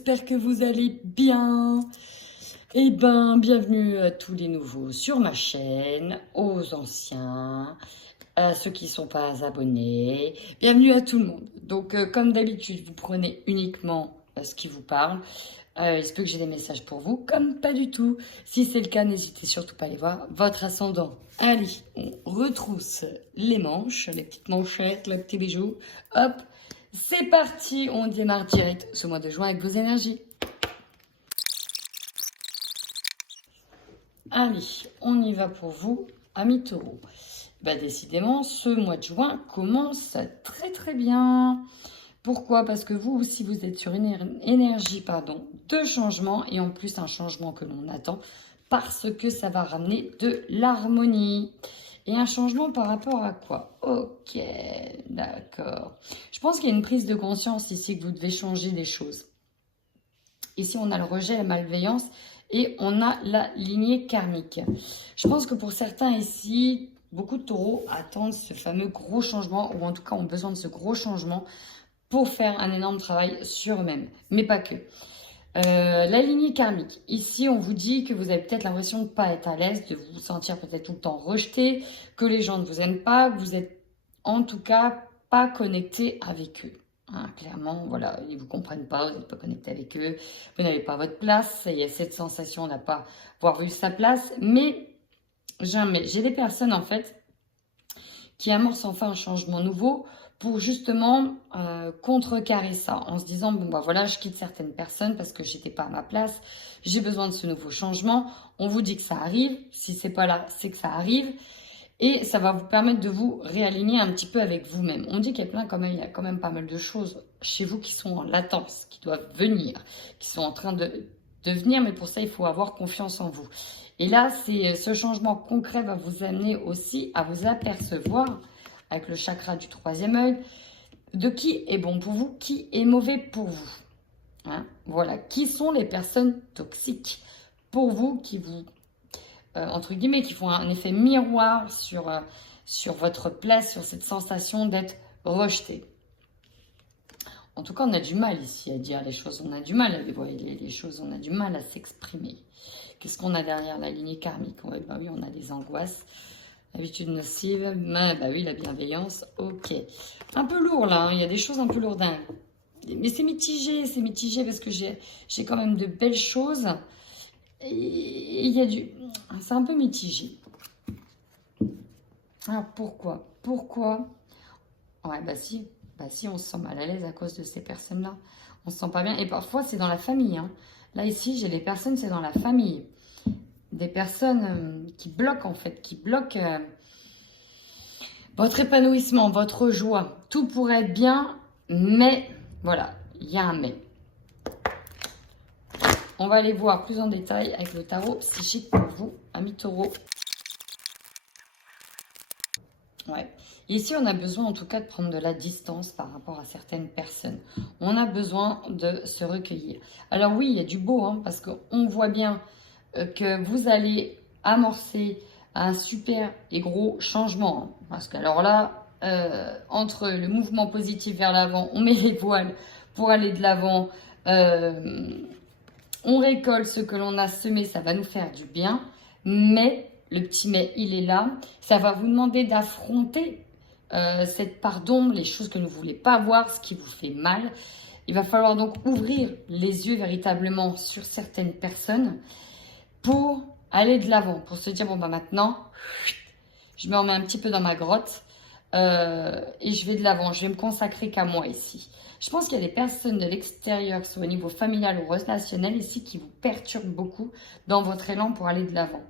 j'espère que vous allez bien. Eh ben, bienvenue à tous les nouveaux sur ma chaîne, aux anciens, à ceux qui ne sont pas abonnés. Bienvenue à tout le monde. Donc, comme d'habitude, vous prenez uniquement ce qui vous parle. Il se peut que j'ai des messages pour vous, comme pas du tout. Si c'est le cas, n'hésitez surtout pas à aller voir votre ascendant. Allez, on retrousse les manches, les petites manchettes, les petits bijoux. Hop, c'est parti, on démarre direct ce mois de juin avec vos énergies. Allez, on y va pour vous, amis taureaux. Bah, décidément, ce mois de juin commence très très bien. Pourquoi? Parce que vous, si vous êtes sur une énergie de changement, et en plus un changement que l'on attend, parce que ça va ramener de l'harmonie. Et un changement par rapport à quoi? Ok, d'accord. Je pense qu'il y a une prise de conscience ici que vous devez changer des choses. Ici, on a le rejet, la malveillance et on a la lignée karmique. Je pense que pour certains ici, beaucoup de taureaux attendent ce fameux gros changement, ou en tout cas ont besoin de ce gros changement pour faire un énorme travail sur eux-mêmes, mais pas que. La lignée karmique. Ici, on vous dit que vous avez peut-être l'impression de ne pas être à l'aise, de vous sentir peut-être tout le temps rejeté, que les gens ne vous aiment pas, que vous êtes en tout cas pas connecté avec eux. Hein, clairement, voilà, ils ne vous comprennent pas, vous n'êtes pas connecté avec eux, vous n'avez pas votre place, il y a cette sensation de n'a pas avoir vu sa place, mais jamais. J'ai des personnes en fait qui amorcent enfin un changement nouveau pour justement contrecarrer ça, en se disant, bon bah voilà, je quitte certaines personnes parce que j'étais pas à ma place, j'ai besoin de ce nouveau changement. On vous dit que ça arrive, si c'est pas là, c'est que ça arrive. Et ça va vous permettre de vous réaligner un petit peu avec vous-même. On dit qu'il y a il y a quand même pas mal de choses chez vous qui sont en latence, qui doivent venir, qui sont en train de venir, mais pour ça, il faut avoir confiance en vous. Et là, ce changement concret va vous amener aussi à vous apercevoir, avec le chakra du troisième œil, de qui est bon pour vous, qui est mauvais pour vous. Hein, voilà, qui sont les personnes toxiques pour vous, qui vous... entre guillemets, qui font un effet miroir sur votre place, sur cette sensation d'être rejeté. En tout cas, on a du mal ici à dire les choses, on a du mal à dévoiler les choses, on a du mal à s'exprimer. Qu'est-ce qu'on a derrière la lignée karmique? Ouais, bah oui, on a des angoisses, habitudes nocives, bah oui, la bienveillance, ok. Un peu lourd là, hein, il y a des choses un peu lourdingues. Mais c'est mitigé parce que j'ai quand même de belles choses. Et il y a c'est un peu mitigé. Alors pourquoi? Ouais, bah si, on se sent mal à l'aise à cause de ces personnes-là. On se sent pas bien. Et parfois, c'est dans la famille. Hein. Là, ici, j'ai les personnes, c'est dans la famille. Des personnes qui bloquent, en fait, qui bloquent votre épanouissement, votre joie. Tout pourrait être bien, mais voilà, il y a un mais. On va aller voir plus en détail avec le tarot psychique pour vous, amis taureaux. Ouais. Ici, on a besoin en tout cas de prendre de la distance par rapport à certaines personnes. On a besoin de se recueillir. Alors oui, il y a du beau, hein, parce qu'on voit bien que vous allez amorcer un super et gros changement. Hein, parce que alors là, entre le mouvement positif vers l'avant, on met les voiles pour aller de l'avant. On récolte ce que l'on a semé, ça va nous faire du bien. Mais, le petit mais, il est là. Ça va vous demander d'affronter cette part d'ombre, les choses que vous ne voulez pas voir, ce qui vous fait mal. Il va falloir donc ouvrir les yeux véritablement sur certaines personnes pour aller de l'avant, pour se dire, bon bah maintenant, je me remets un petit peu dans ma grotte et je vais de l'avant, je vais me consacrer qu'à moi ici. Je pense qu'il y a des personnes de l'extérieur, que ce soit au niveau familial ou relationnel ici, qui vous perturbent beaucoup dans votre élan pour aller de l'avant.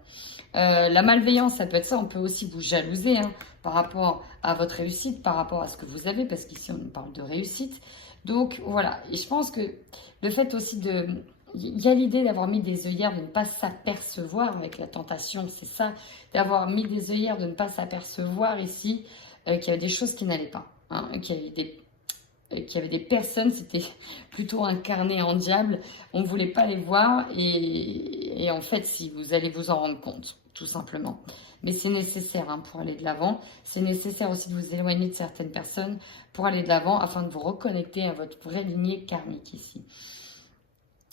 La malveillance, ça peut être ça, on peut aussi vous jalouser hein, par rapport à votre réussite, par rapport à ce que vous avez, parce qu'ici on parle de réussite. Donc voilà, et je pense que le fait aussi de... Il y a l'idée d'avoir mis des œillères, de ne pas s'apercevoir avec la tentation, c'est ça, d'avoir mis des œillères, de ne pas s'apercevoir ici qu'il y avait des choses qui n'allaient pas, hein, qu'il y avait des personnes, c'était plutôt incarné en diable, on ne voulait pas les voir et en fait, si vous allez vous en rendre compte, tout simplement. Mais c'est nécessaire hein, pour aller de l'avant, c'est nécessaire aussi de vous éloigner de certaines personnes pour aller de l'avant afin de vous reconnecter à votre vraie lignée karmique ici.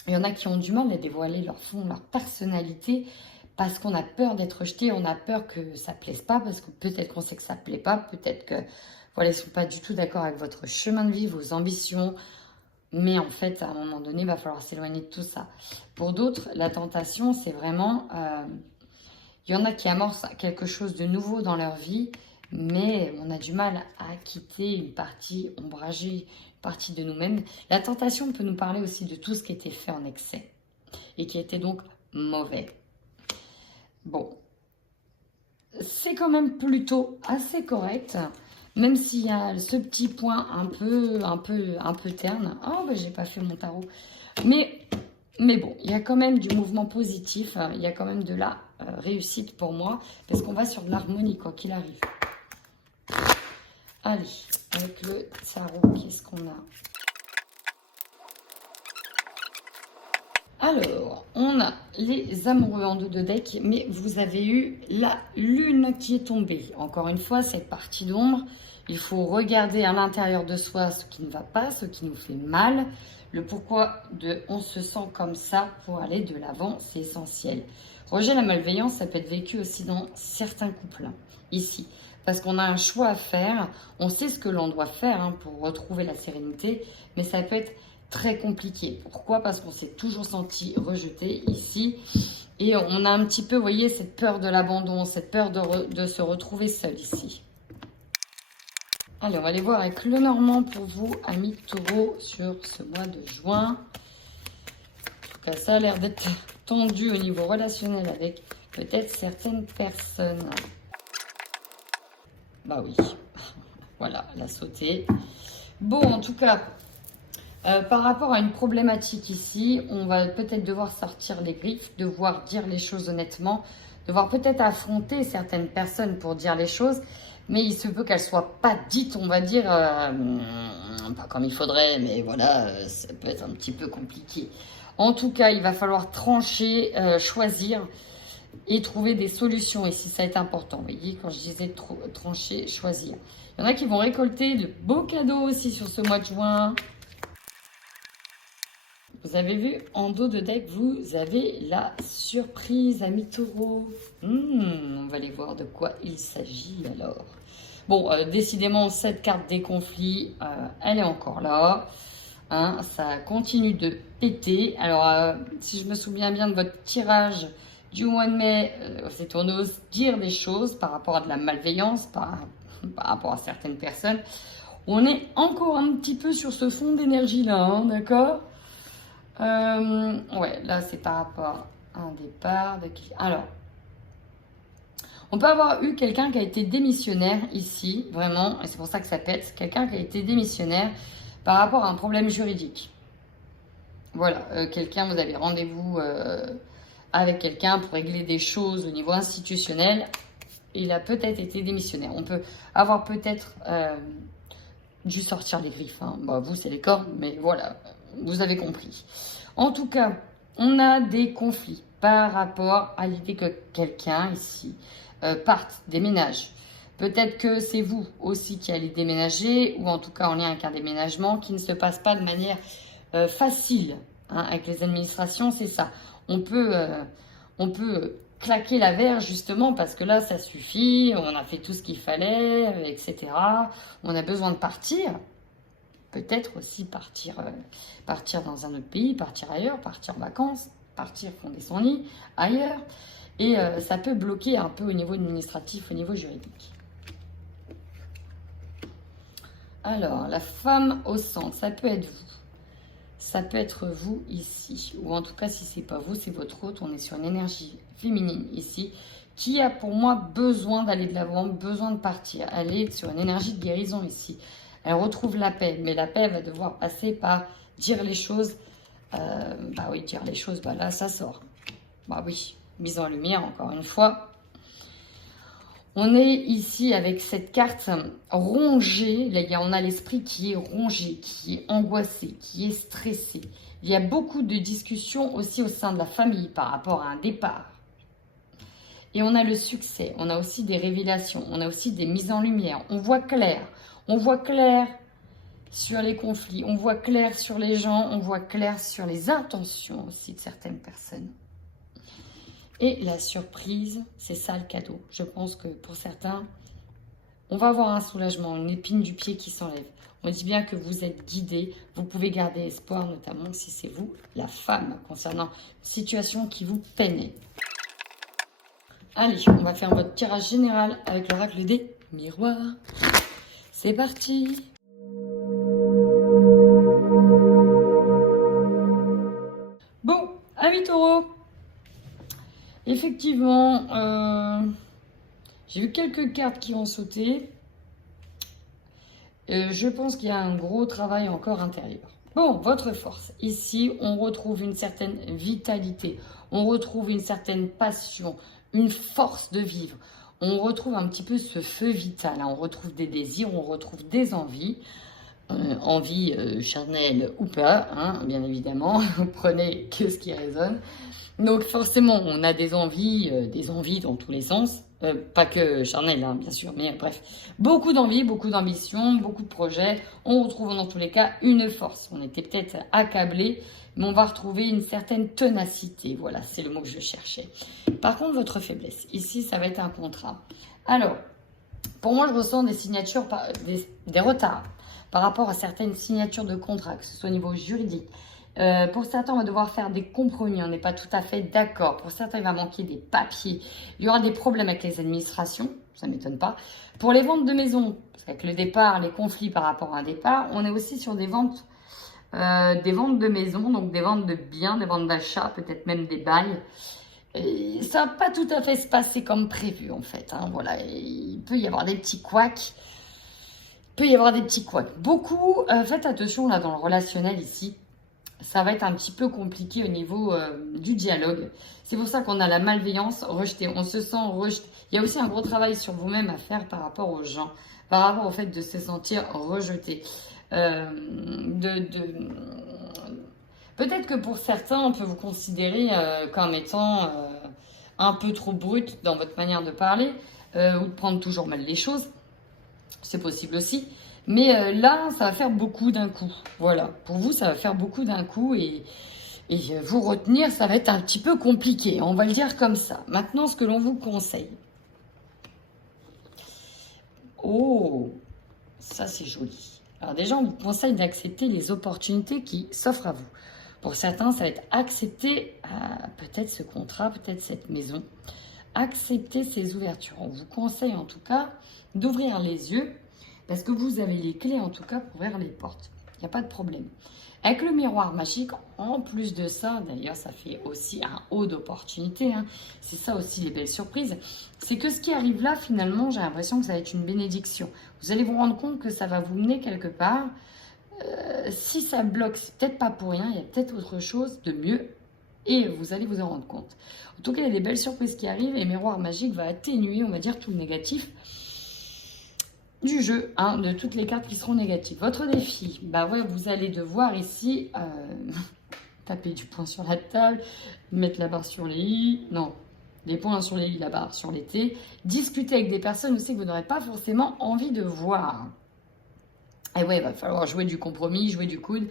Il y en a qui ont du mal à dévoiler leur fond, leur personnalité, parce qu'on a peur d'être rejeté, on a peur que ça ne plaise pas, parce que peut-être qu'on sait que ça ne plaît pas, peut-être que voilà, ils ne sont pas du tout d'accord avec votre chemin de vie, vos ambitions. Mais en fait, à un moment donné, il va falloir s'éloigner de tout ça. Pour d'autres, la tentation, c'est vraiment... il y en a qui amorcent quelque chose de nouveau dans leur vie, mais on a du mal à quitter une partie ombragée, une partie de nous-mêmes. La tentation peut nous parler aussi de tout ce qui était fait en excès et qui était donc mauvais. Bon, c'est quand même plutôt assez correct, même s'il y a ce petit point un peu terne. Oh, ben j'ai pas fait mon tarot. Mais bon, il y a quand même du mouvement positif, il y a quand même de la réussite pour moi, parce qu'on va sur de l'harmonie, quoi qu'il arrive. Allez, avec le tarot, qu'est-ce qu'on a? Alors, on a les amoureux en dos de deck, mais vous avez eu la lune qui est tombée. Encore une fois, cette partie d'ombre, il faut regarder à l'intérieur de soi ce qui ne va pas, ce qui nous fait mal. Le pourquoi de on se sent comme ça pour aller de l'avant, c'est essentiel. Rejet, la malveillance, ça peut être vécu aussi dans certains couples, ici. Parce qu'on a un choix à faire, on sait ce que l'on doit faire pour retrouver la sérénité, mais ça peut être très compliqué. Pourquoi? Parce qu'on s'est toujours senti rejeté ici. Et on a un petit peu, vous voyez, cette peur de l'abandon, cette peur de se retrouver seul ici. Allez, on va aller voir avec le Normand pour vous, amis taureaux, sur ce mois de juin. En tout cas, ça a l'air d'être tendu au niveau relationnel avec peut-être certaines personnes. Bah oui, voilà, elle a sauté. Bon, en tout cas, par rapport à une problématique ici, on va peut-être devoir sortir les griffes, devoir dire les choses honnêtement, devoir peut-être affronter certaines personnes pour dire les choses, mais il se peut qu'elles ne soient pas dites, on va dire, pas comme il faudrait, mais voilà, ça peut être un petit peu compliqué. En tout cas, il va falloir trancher, choisir et trouver des solutions ici, ça va être important. Vous voyez, quand je disais trancher, choisir. Il y en a qui vont récolter de beaux cadeaux aussi sur ce mois de juin. Vous avez vu, en dos de deck, vous avez la surprise, amis taureaux. On va aller voir de quoi il s'agit alors. Bon, décidément, cette carte des conflits, elle est encore là. Ça continue de péter. Alors, si je me souviens bien de votre tirage du mois de mai, c'est on ose dire des choses par rapport à de la malveillance, par rapport à certaines personnes. On est encore un petit peu sur ce fond d'énergie-là, d'accord? Ouais, là, c'est par rapport à un départ. Alors, on peut avoir eu quelqu'un qui a été démissionnaire ici, vraiment, et c'est pour ça que ça pète. Quelqu'un qui a été démissionnaire par rapport à un problème juridique. Voilà, quelqu'un, vous avez rendez-vous avec quelqu'un pour régler des choses au niveau institutionnel. Il a peut-être été démissionnaire. On peut avoir peut-être dû sortir les griffes. Bah, vous, c'est les cornes, mais voilà, vous avez compris. En tout cas, on a des conflits par rapport à l'idée que quelqu'un ici parte, déménage. Peut-être que c'est vous aussi qui allez déménager, ou en tout cas en lien avec un déménagement qui ne se passe pas de manière facile. Avec les administrations, c'est ça. On peut claquer la verre justement parce que là, ça suffit, on a fait tout ce qu'il fallait, etc. On a besoin de partir. Peut-être aussi partir dans un autre pays, partir ailleurs, partir en vacances, partir fonder son nid ailleurs. Et ça peut bloquer un peu au niveau administratif, au niveau juridique. Alors, la femme au centre, ça peut être vous. Ça peut être vous ici. Ou en tout cas, si c'est pas vous, c'est votre hôte. On est sur une énergie féminine ici qui a pour moi besoin d'aller de l'avant, besoin de partir. Elle est sur une énergie de guérison ici. Elle retrouve la paix, mais la paix va devoir passer par dire les choses. Bah oui, dire les choses, bah là, ça sort. Bah oui, mise en lumière, encore une fois. On est ici avec cette carte rongée. Là, on a l'esprit qui est rongé, qui est angoissé, qui est stressé. Il y a beaucoup de discussions aussi au sein de la famille par rapport à un départ. Et on a le succès, on a aussi des révélations, on a aussi des mises en lumière. On voit clair sur les conflits. On voit clair sur les gens, on voit clair sur les intentions aussi de certaines personnes. Et la surprise, c'est ça le cadeau. Je pense que pour certains, on va avoir un soulagement, une épine du pied qui s'enlève. On dit bien que vous êtes guidé, vous pouvez garder espoir, notamment si c'est vous, la femme, concernant une situation qui vous peinait. Allez, on va faire votre tirage général avec l'oracle des miroirs. C'est parti! Bon, amis taureaux, effectivement, j'ai vu quelques cartes qui ont sauté. Je pense qu'il y a un gros travail encore intérieur. Bon, votre force. Ici, on retrouve une certaine vitalité. On retrouve une certaine passion, une force de vivre. On retrouve un petit peu ce feu vital. On retrouve des désirs, on retrouve des envies. Envie charnelle ou pas, hein, bien évidemment. Vous prenez que ce qui résonne. Donc forcément, on a des envies dans tous les sens. Pas que charnel, hein, bien sûr, mais bref. Beaucoup d'envie, beaucoup d'ambition, beaucoup de projets. On retrouve dans tous les cas une force. On était peut-être accablé, mais on va retrouver une certaine ténacité. Voilà, c'est le mot que je cherchais. Par contre, votre faiblesse, ici, ça va être un contrat. Alors, pour moi, je ressens des signatures, des retards par rapport à certaines signatures de contrats, que ce soit au niveau juridique. Pour certains, on va devoir faire des compromis, on n'est pas tout à fait d'accord. Pour certains, il va manquer des papiers. Il y aura des problèmes avec les administrations, ça ne m'étonne pas. Pour les ventes de maisons, parce qu'avec le départ, les conflits par rapport à un départ, on est aussi sur des ventes de maisons, donc des ventes de biens, des ventes d'achat, peut-être même des bails. Et ça ne va pas tout à fait se passer comme prévu, en fait. Hein, voilà, il peut y avoir des petits couacs. Beaucoup, faites attention là dans le relationnel ici. Ça va être un petit peu compliqué au niveau du dialogue. C'est pour ça qu'on a la malveillance rejetée. On se sent rejeté. Il y a aussi un gros travail sur vous-même à faire par rapport aux gens, par rapport au fait de se sentir rejeté. Peut-être que pour certains, on peut vous considérer comme étant un peu trop brut dans votre manière de parler ou de prendre toujours mal les choses. C'est possible aussi. Mais là, ça va faire beaucoup d'un coup. Voilà. Pour vous, ça va faire beaucoup d'un coup. Et vous retenir, ça va être un petit peu compliqué. On va le dire comme ça. Maintenant, ce que l'on vous conseille. Oh, ça c'est joli. Alors déjà, on vous conseille d'accepter les opportunités qui s'offrent à vous. Pour certains, ça va être accepter peut-être ce contrat, peut-être cette maison. Accepter ces ouvertures. On vous conseille en tout cas d'ouvrir les yeux. Parce que vous avez les clés, en tout cas, pour ouvrir les portes. Il n'y a pas de problème. Avec le miroir magique, en plus de ça, d'ailleurs, ça fait aussi un haut d'opportunité. Hein. C'est ça aussi les belles surprises. C'est que ce qui arrive là, finalement, j'ai l'impression que ça va être une bénédiction. Vous allez vous rendre compte que ça va vous mener quelque part. Si ça bloque, c'est peut-être pas pour rien. Il y a peut-être autre chose de mieux. Et vous allez vous en rendre compte. En tout cas, il y a des belles surprises qui arrivent. Et le miroir magique va atténuer, on va dire, tout le négatif du jeu, hein, de toutes les cartes qui seront négatives. Votre défi, bah ouais, vous allez devoir ici taper du poing sur la table, mettre la barre sur les i, non, les points sur les i, la barre sur les t, discuter avec des personnes aussi que vous n'aurez pas forcément envie de voir. Et ouais, il va falloir jouer du compromis, jouer du coude.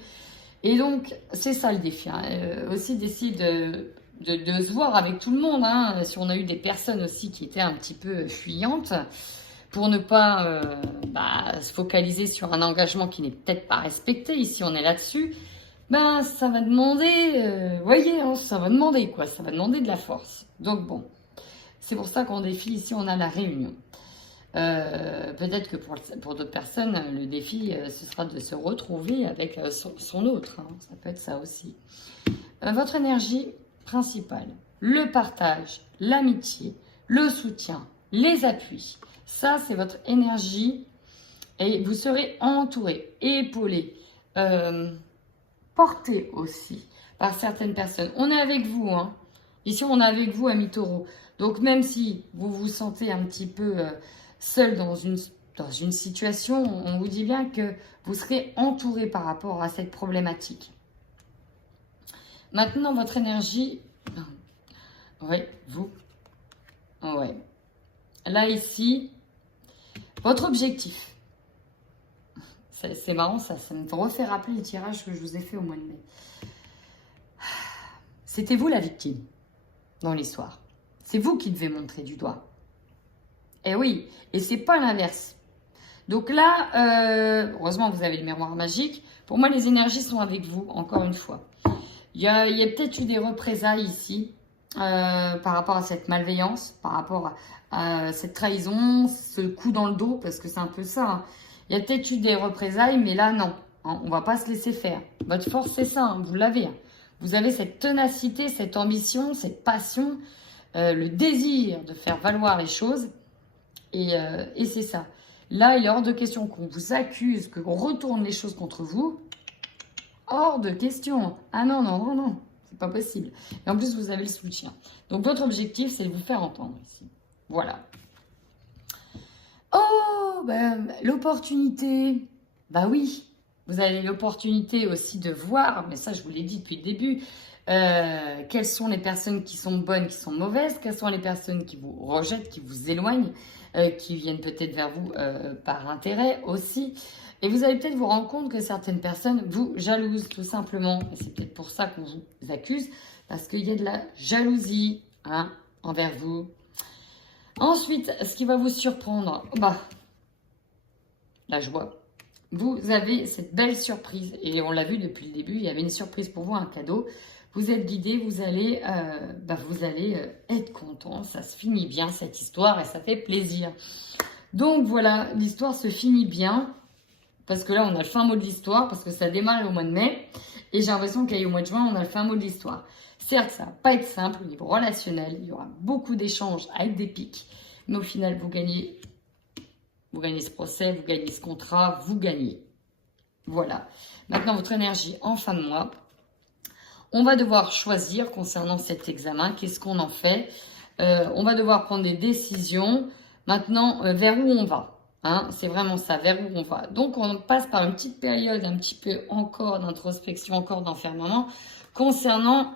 Et donc, c'est ça le défi. Hein. Aussi d'essayer de se voir avec tout le monde. Hein. Si on a eu des personnes aussi qui étaient un petit peu fuyantes, pour ne pas se focaliser sur un engagement qui n'est peut-être pas respecté, ici on est là-dessus, ça va demander, voyez, hein, ça va demander quoi, ça va demander de la force. Donc bon, c'est pour ça qu'on défie ici, on a la réunion. Peut-être que pour d'autres personnes, le défi, ce sera de se retrouver avec son autre, hein, ça peut être ça aussi. Votre énergie principale, le partage, l'amitié, le soutien, les appuis. Ça, c'est votre énergie et vous serez entouré, épaulé, porté aussi par certaines personnes. On est avec vous, hein. Ici, on est avec vous, amis taureaux. Donc, même si vous vous sentez un petit peu seul dans une situation, on vous dit bien que vous serez entouré par rapport à cette problématique. Maintenant, votre énergie, oui, vous, ouais. Là, ici, votre objectif, C'est marrant, ça me refait rappeler les tirages que je vous ai fait au mois de mai. C'était vous la victime dans l'histoire. C'est vous qui devez montrer du doigt. Et oui, et c'est pas l'inverse. Donc là, heureusement vous avez le miroir magique. Pour moi, les énergies sont avec vous, encore une fois. Il y a peut-être eu des représailles ici par rapport à cette malveillance, par rapport à cette trahison, ce coup dans le dos, parce que c'est un peu ça. Hein. Il y a peut-être eu des représailles, mais là, non. Hein, on ne va pas se laisser faire. Votre force, c'est ça, hein, vous l'avez. Hein. Vous avez cette ténacité, cette ambition, cette passion, le désir de faire valoir les choses. Et c'est ça. Là, il est hors de question qu'on vous accuse, qu'on retourne les choses contre vous. Hors de question. Ah non, non, non, non. C'est pas possible. Et en plus, vous avez le soutien. Donc, votre objectif, c'est de vous faire entendre ici. Voilà. Oh, ben, l'opportunité. Bah oui. Vous avez l'opportunité aussi de voir, mais ça, je vous l'ai dit depuis le début, quelles sont les personnes qui sont bonnes, qui sont mauvaises, quelles sont les personnes qui vous rejettent, qui vous éloignent, qui viennent peut-être vers vous par intérêt aussi. Et vous allez peut-être vous rendre compte que certaines personnes vous jalousent tout simplement. Et c'est peut-être pour ça qu'on vous accuse, parce qu'il y a de la jalousie hein, envers vous. Ensuite, ce qui va vous surprendre, bah, la joie. Vous avez cette belle surprise, et on l'a vu depuis le début, il y avait une surprise pour vous, un cadeau. Vous êtes guidé, vous allez être content, ça se finit bien cette histoire et ça fait plaisir. Donc voilà, l'histoire se finit bien, parce que là on a le fin mot de l'histoire, parce que ça démarre au mois de mai, et j'ai l'impression qu'au mois de juin on a le fin mot de l'histoire. Certes, ça va pas être simple au niveau relationnel, il y aura beaucoup d'échanges avec des pics, mais au final vous gagnez ce procès, vous gagnez ce contrat, vous gagnez. Voilà. Maintenant, votre énergie en fin de mois. On va devoir choisir concernant cet examen. Qu'est-ce qu'on en fait? On va devoir prendre des décisions. Maintenant, vers où on va hein? C'est vraiment ça, vers où on va. Donc, on passe par une petite période, un petit peu encore d'introspection, encore d'enfermement, concernant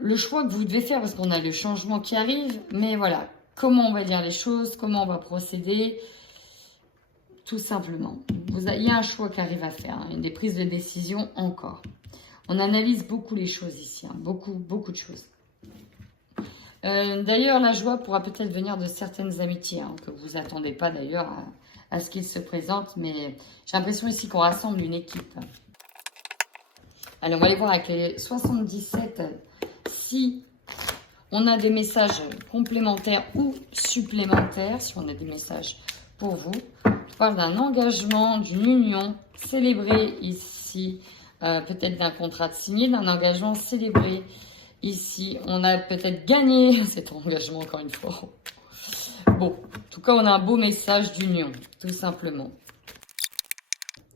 le choix que vous devez faire, parce qu'on a le changement qui arrive. Mais voilà. Comment on va dire les choses, comment on va procéder, tout simplement. Il y a un choix qui arrive à faire, hein, des prises de décision encore. On analyse beaucoup les choses ici, hein, beaucoup de choses. D'ailleurs, la joie pourra peut-être venir de certaines amitiés, hein, que vous attendez pas d'ailleurs à ce qu'il se présente, mais j'ai l'impression ici qu'on rassemble une équipe. Allez, on va aller voir avec les 77 si... On a des messages complémentaires ou supplémentaires, si on a des messages pour vous. Je parle d'un engagement, d'une union célébrée ici, peut-être d'un contrat de signé, d'un engagement célébré ici. On a peut-être gagné cet engagement encore une fois. Bon, en tout cas, on a un beau message d'union, tout simplement.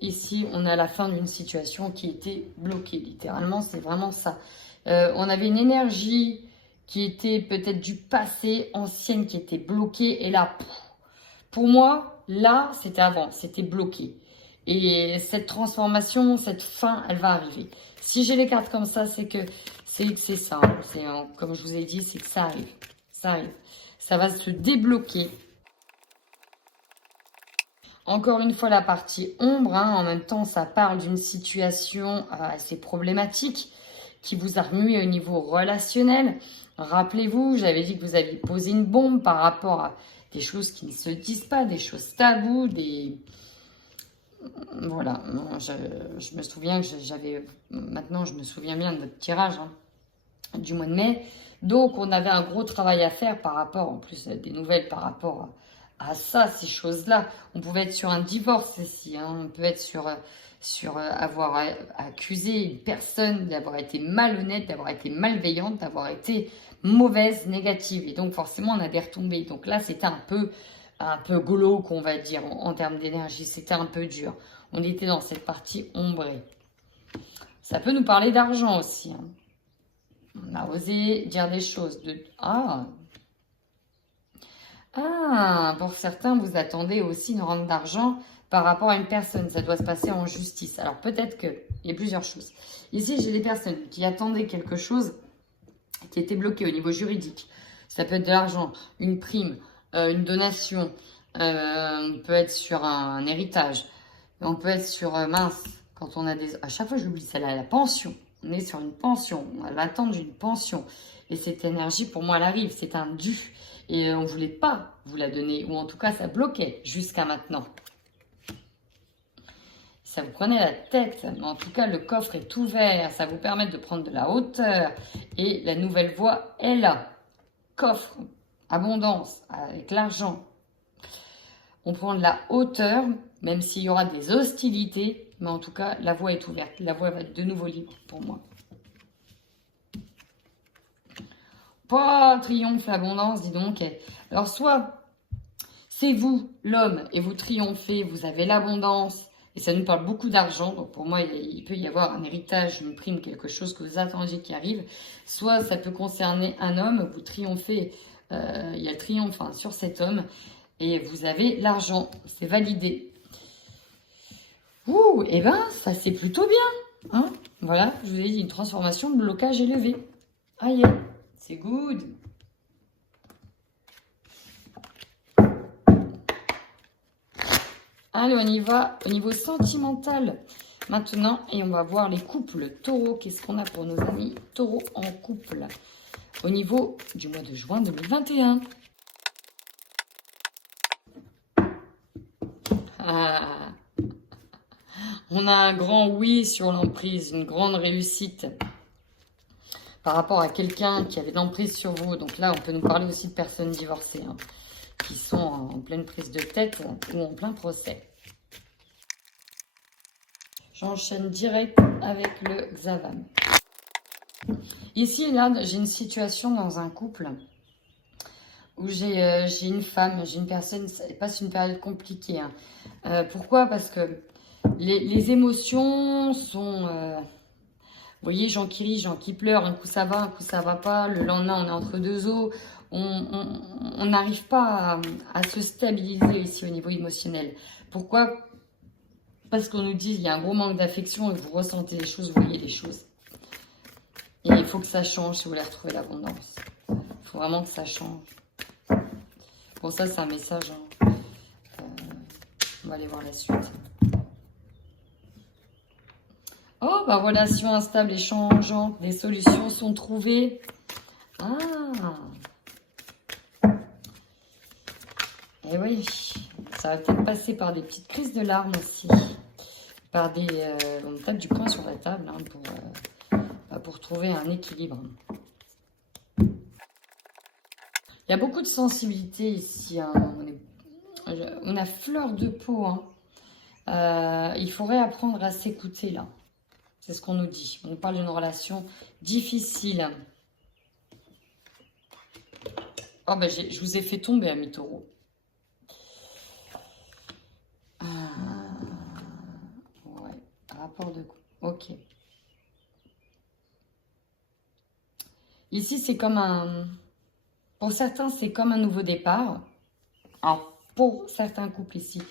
Ici, on a la fin d'une situation qui était bloquée, littéralement, c'est vraiment ça. On avait une énergie qui était peut-être du passé, ancienne, qui était bloquée. Et là, pour moi, là, c'était avant, c'était bloqué. Et cette transformation, cette fin, elle va arriver. Si j'ai les cartes comme ça, c'est que c'est ça. Hein. Comme je vous ai dit, c'est que ça arrive. Ça arrive. Ça va se débloquer. Encore une fois, la partie ombre. Hein, en même temps, ça parle d'une situation assez problématique qui vous a remué au niveau relationnel. Rappelez-vous, j'avais dit que vous aviez posé une bombe par rapport à des choses qui ne se disent pas, des choses taboues, des... Voilà, je me souviens que j'avais... Maintenant, je me souviens bien de votre tirage hein, du mois de mai. Donc, on avait un gros travail à faire par rapport, en plus des nouvelles par rapport à ça, ces choses-là. On pouvait être sur un divorce ici, hein, on peut être sur avoir accusé une personne d'avoir été malhonnête, d'avoir été malveillante, d'avoir été mauvaise, négative. Et donc, forcément, on a des retombées. Donc là, c'était un peu glauque, on va dire, en termes d'énergie. C'était un peu dur. On était dans cette partie ombrée. Ça peut nous parler d'argent aussi. Hein. On a osé dire des choses. Pour certains, vous attendez aussi une rente d'argent par rapport à une personne. Ça doit se passer en justice. Alors, peut-être qu'il y a plusieurs choses. Ici, j'ai des personnes qui attendaient quelque chose qui était bloqué au niveau juridique. Ça peut être de l'argent, une prime, une donation, peut être sur un héritage. On peut être sur, mince, quand on a des... À chaque fois, j'oublie celle-là, la pension. On est sur une pension, on a l'attente d'une pension. Et cette énergie, pour moi, elle arrive, c'est un dû. Et on ne voulait pas vous la donner, ou en tout cas, ça bloquait jusqu'à maintenant. Ça vous prenait la tête, mais en tout cas, le coffre est ouvert. Ça vous permet de prendre de la hauteur. Et la nouvelle voie est là. Coffre, abondance, avec l'argent. On prend de la hauteur, même s'il y aura des hostilités, mais en tout cas, la voie est ouverte. La voie va être de nouveau libre pour moi. Pas triomphe, l'abondance, dis donc. Alors, soit c'est vous, l'homme, et vous triomphez, vous avez l'abondance, et ça nous parle beaucoup d'argent. Donc, pour moi, il peut y avoir un héritage, une prime, quelque chose que vous attendiez qui arrive. Soit ça peut concerner un homme, vous triomphez, il y a le triomphe sur cet homme, et vous avez l'argent, c'est validé. Ouh, et ben ça c'est plutôt bien. Hein, voilà, je vous ai dit une transformation, blocage élevé. Aïe, c'est good. Allez, on y va au niveau sentimental maintenant. Et on va voir les couples taureaux. Qu'est-ce qu'on a pour nos amis taureaux en couple au niveau du mois de juin 2021. Ah, on a un grand oui sur l'emprise, une grande réussite par rapport à quelqu'un qui avait de l'emprise sur vous. Donc là, on peut nous parler aussi de personnes divorcées qui sont en pleine prise de tête ou en plein procès. J'enchaîne direct avec le Xavam. Ici, là, j'ai une situation dans un couple où j'ai une femme, j'ai une personne, ça passe une période compliquée. Pourquoi? Parce que les émotions sont... vous voyez, gens qui rient, gens qui pleurent, un coup ça va pas, le lendemain on est entre deux eaux, on n'arrive pas à se stabiliser ici au niveau émotionnel. Pourquoi? Parce qu'on nous dit qu'il y a un gros manque d'affection et vous ressentez les choses, vous voyez les choses. Et il faut que ça change si vous voulez retrouver l'abondance. Il faut vraiment que ça change. Pour ça, c'est un message. On va aller voir la suite. Oh, bah, relation instable et changeante. Des solutions sont trouvées. Ah. Et oui, ça va peut-être passer par des petites crises de larmes aussi. Par des... on tape du poing sur la table pour trouver un équilibre. Il y a beaucoup de sensibilité ici. On a fleur de peau. Il faudrait apprendre à s'écouter là. C'est ce qu'on nous dit. On nous parle d'une relation difficile. Oh, ben, je vous ai fait tomber, amis taureaux. Ouais, rapport de couple. Ok. Ici, c'est comme un... Pour certains, c'est comme un nouveau départ. Alors, pour certains couples ici,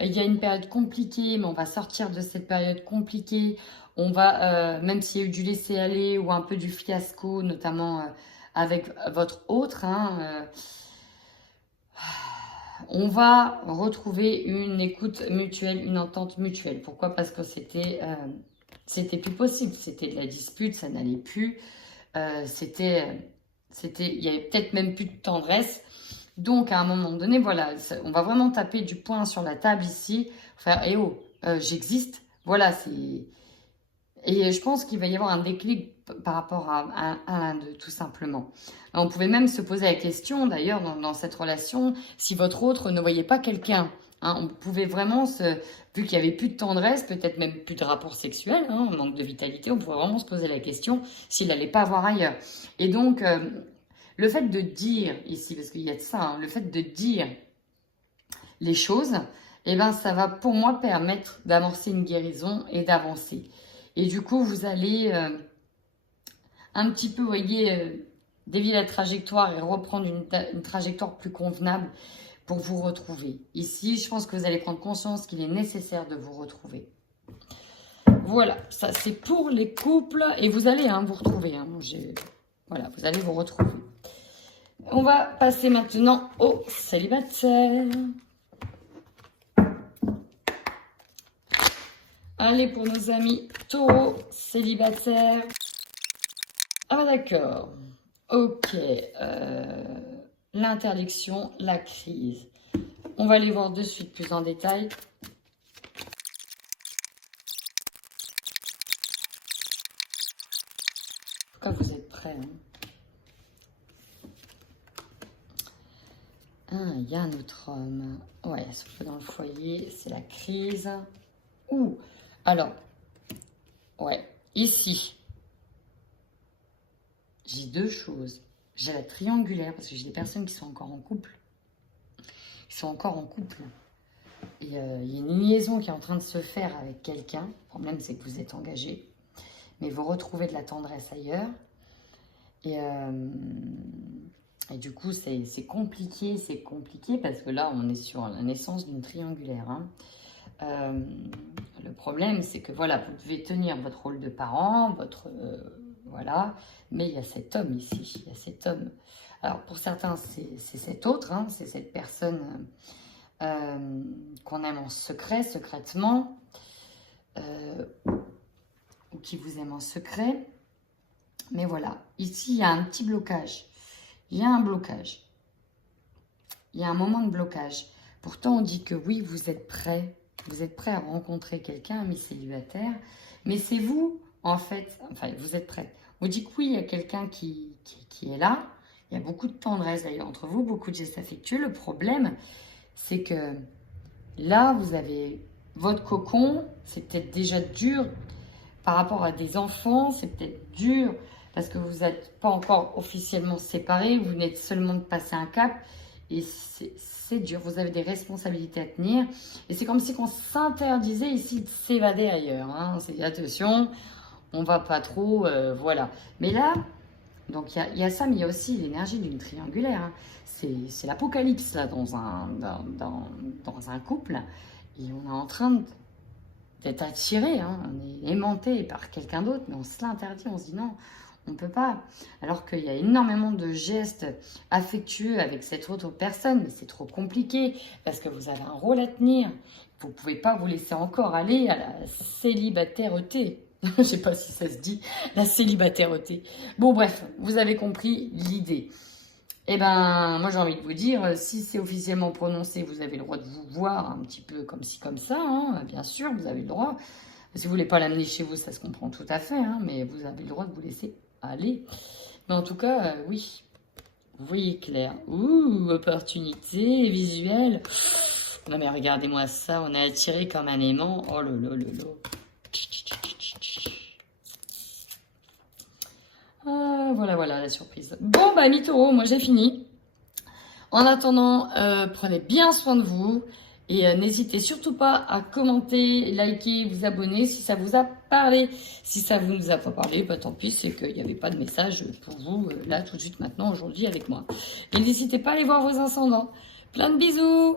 il y a une période compliquée, mais on va sortir de cette période compliquée. On va, même s'il y a eu du laisser-aller ou un peu du fiasco, notamment avec votre autre, on va retrouver une écoute mutuelle, une entente mutuelle. Pourquoi? Parce que c'était plus possible. C'était de la dispute, ça n'allait plus. Il y avait peut-être même plus de tendresse. Donc, à un moment donné, voilà, on va vraiment taper du poing sur la table ici. Faire, eh oh, j'existe. Voilà, c'est... Et je pense qu'il va y avoir un déclic par rapport à l'un d'eux, tout simplement. On pouvait même se poser la question, d'ailleurs, dans cette relation, si votre autre ne voyait pas quelqu'un. On pouvait vraiment, vu qu'il n'y avait plus de tendresse, peut-être même plus de rapport sexuel, manque de vitalité, on pouvait vraiment se poser la question s'il n'allait pas voir ailleurs. Et donc, le fait de dire ici, parce qu'il y a de ça, le fait de dire les choses, eh ben, ça va pour moi permettre d'amorcer une guérison et d'avancer. Et du coup, vous allez un petit peu, vous voyez, dévier la trajectoire et reprendre une trajectoire plus convenable pour vous retrouver. Ici, je pense que vous allez prendre conscience qu'il est nécessaire de vous retrouver. Voilà, ça c'est pour les couples. Et vous allez vous retrouver. Voilà, vous allez vous retrouver. On va passer maintenant aux célibataires. Allez, pour nos amis taureaux, célibataires. Ah, d'accord. Ok. L'interdiction, la crise. On va les voir de suite plus en détail. En tout cas, vous êtes prêts. Il y a un autre homme. Ouais, sauf que dans le foyer, c'est la crise. Ouh, alors, ouais, ici, j'ai deux choses. J'ai la triangulaire, parce que j'ai des personnes qui sont encore en couple. Ils sont encore en couple. Et il y a une liaison qui est en train de se faire avec quelqu'un. Le problème, c'est que vous êtes engagé. Mais vous retrouvez de la tendresse ailleurs. Et du coup, c'est compliqué parce que là, on est sur la naissance d'une triangulaire. Le problème, c'est que voilà, vous devez tenir votre rôle de parent, voilà, mais il y a cet homme ici, il y a cet homme. Alors, pour certains, c'est cet autre, c'est cette personne qu'on aime en secret, secrètement, ou qui vous aime en secret. Mais voilà, ici, il y a un petit blocage. Il y a un blocage. Il y a un moment de blocage. Pourtant, on dit que oui, vous êtes prêt. Vous êtes prêt à rencontrer quelqu'un, mais célibataire. Mais c'est vous, en fait, enfin, vous êtes prêt. On dit que oui, il y a quelqu'un qui est là. Il y a beaucoup de tendresse d'ailleurs entre vous, beaucoup de gestes affectueux. Le problème, c'est que là, vous avez votre cocon. C'est peut-être déjà dur par rapport à des enfants. C'est peut-être dur parce que vous n'êtes pas encore officiellement séparés. Vous venez seulement de passer un cap. Et c'est dur, vous avez des responsabilités à tenir. Et c'est comme si on s'interdisait ici de s'évader ailleurs. C'est attention, on va pas trop, voilà. Mais là, donc il y a ça, mais il y a aussi l'énergie d'une triangulaire. C'est l'apocalypse là dans un couple. Et on est en train d'être attiré, on est aimanté par quelqu'un d'autre, mais on se l'interdit, on se dit non. On ne peut pas. Alors qu'il y a énormément de gestes affectueux avec cette autre personne, mais c'est trop compliqué parce que vous avez un rôle à tenir. Vous ne pouvez pas vous laisser encore aller à la célibataireté. Je ne sais pas si ça se dit, la célibataireté. Bon, bref, vous avez compris l'idée. Eh ben, moi j'ai envie de vous dire, si c'est officiellement prononcé, vous avez le droit de vous voir un petit peu comme ci, comme ça. Bien sûr, vous avez le droit. Si vous ne voulez pas l'amener chez vous, ça se comprend tout à fait. Mais vous avez le droit de vous laisser aller. Mais en tout cas, oui. Vous voyez clair. Ouh, opportunité visuelle. Non mais regardez-moi ça, on est attiré comme un aimant. Oh là là là là. Ah, voilà la surprise. Bon, bah, mi-taureau, moi j'ai fini. En attendant, prenez bien soin de vous. Et n'hésitez surtout pas à commenter, liker, vous abonner si ça vous a parlé. Si ça ne vous a pas parlé, bah, tant pis, c'est qu'il n'y avait pas de message pour vous, là, tout de suite, maintenant, aujourd'hui, avec moi. Et n'hésitez pas à aller voir vos ascendants. Plein de bisous!